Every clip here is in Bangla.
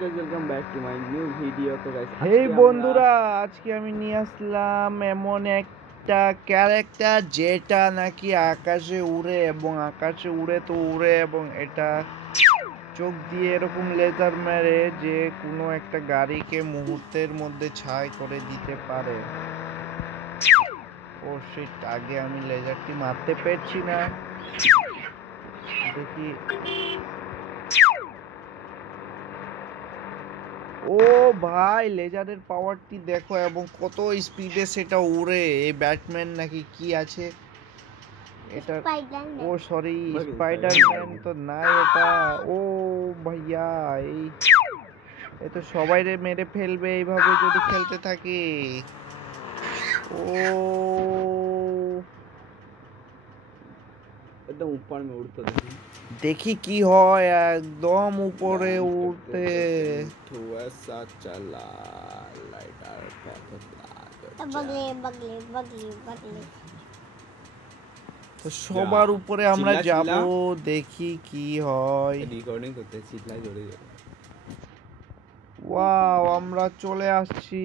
guys, welcome back to my new video. তো guys, হেই বন্ধুরা, আজকে আমি নিয়ে আসলাম এমন একটা ক্যারেক্টার যেটা নাকি আকাশে উড়ে এবং আকাশে উড়ে তো উড়ে এবং এটা চোখ দিয়ে এরকম লেজার মেরে যে কোনো একটা গাড়িকে মুহূর্তের মধ্যে ছাই করে দিতে পারে। ও শিট, আগে আমি লেজারটি মারতে পারছি না। দেখি, ও ভাই, লেজারের পাওয়ারটি দেখো এবং কত স্পিডে সেটা উড়ে। এই ব্যাটম্যান নাকি কি আছে এটা? ও সরি, স্পাইডারম্যান তো না এটা। ও ভাইয়া, এই তো সবাই মেরে ফেলবে এইভাবে যদি খেলতে থাকে। ও एकदम ऊपर में उड़ता দেখি কি হয়, একদম উপরে উঠতে। तो ऐसा चला लाइटर बगले बगले बगले बगले তো সবার উপরে আমরা যাব, দেখি কি হয়। রিকর্ডিং করতে চিল্লাই জোরে জোরে। ওয়াও, আমরা চলে আসছি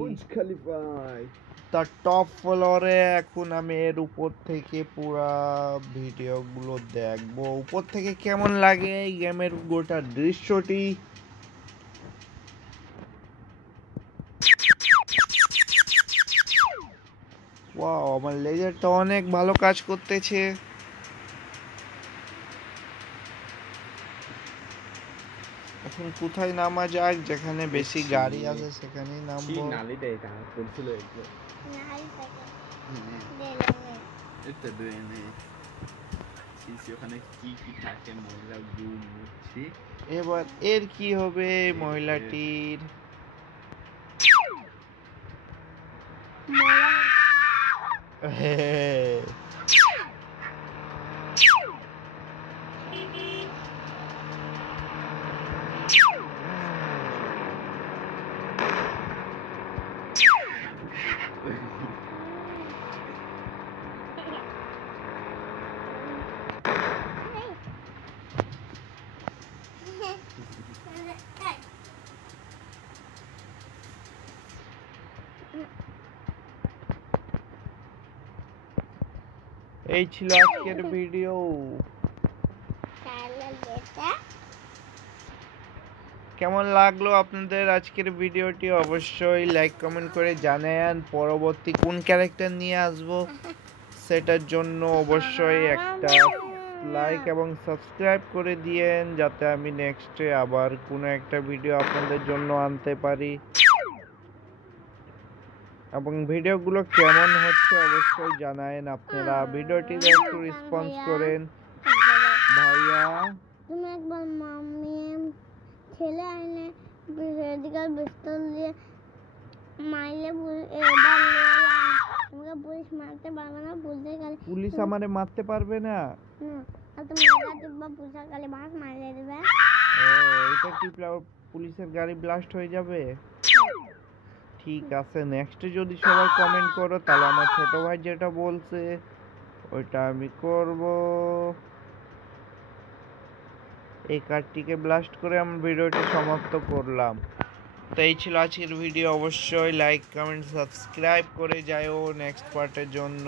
বুর্জ খলিফায়, তার টপ ফ্লোরে। এখন আমি এর উপর থেকে পুরা ভিডিওগুলো দেখবো, উপর থেকে কেমন লাগে এই গেমের গোটা দৃশ্যটি। ওয়াও, আমার লেজারটা অনেক ভালো কাজ করতেছে। এখন কোথায় নামা যাক, যেখানে বেশি গাড়ি আছে সেখানেই নামবো। নালিটা এটা পড়ছিল একটু এটা দুয়েনে সিসি ওখানে কি কি থাকে মহিলা গুম হচ্ছে। এবার এর কি হবে মহিলাটির? এই ছিল আজকের ভিডিও। কেমন লাগলো আপনাদের আজকের ভিডিওটি? অবশ্যই লাইক কমেন্ট করে জানান। পরবর্তী কোন ক্যারেক্টার নিয়ে আসবো সেটার জন্য অবশ্যই একটা লাইক এবং সাবস্ক্রাইব করে দিয়েন, যাতে আমি নেক্সটে আবার কোনো একটা ভিডিও আপনাদের জন্য আনতে পারি। এবং ভিডিওগুলো কেমন হচ্ছে অবশ্যই জানায়েন আপনারা। ভিডিওটিতে একটু রেসপন্স করেন ভাইয়া। তুমি একবার মাম্মি ছেলে আইনে মেডিকেল পিস্তল দিয়ে মাইলে এবার তোমাকে পুলিশ মারতে পারবে না। পুলিশ আমারে মারতে পারবে না। আর তুমি পুলিশের গাড়ি বাস মাইলে দেবে। ও, এটা কি পুলিশের গাড়ি ব্লাস্ট হয়ে যাবে? ঠিক আছে, নেক্সটে যদি সবাই কমেন্ট করো তাহলে আমার ছোট ভাই যেটা বলছে ওইটা আমি করব। এই কারটিকে ব্লাস্ট করে আমার ভিডিওটি সমাপ্ত করলাম। তো এই ছিল আজকের ভিডিও। অবশ্যই লাইক কমেন্ট সাবস্ক্রাইব করে যাও নেক্সট পার্টের জন্য।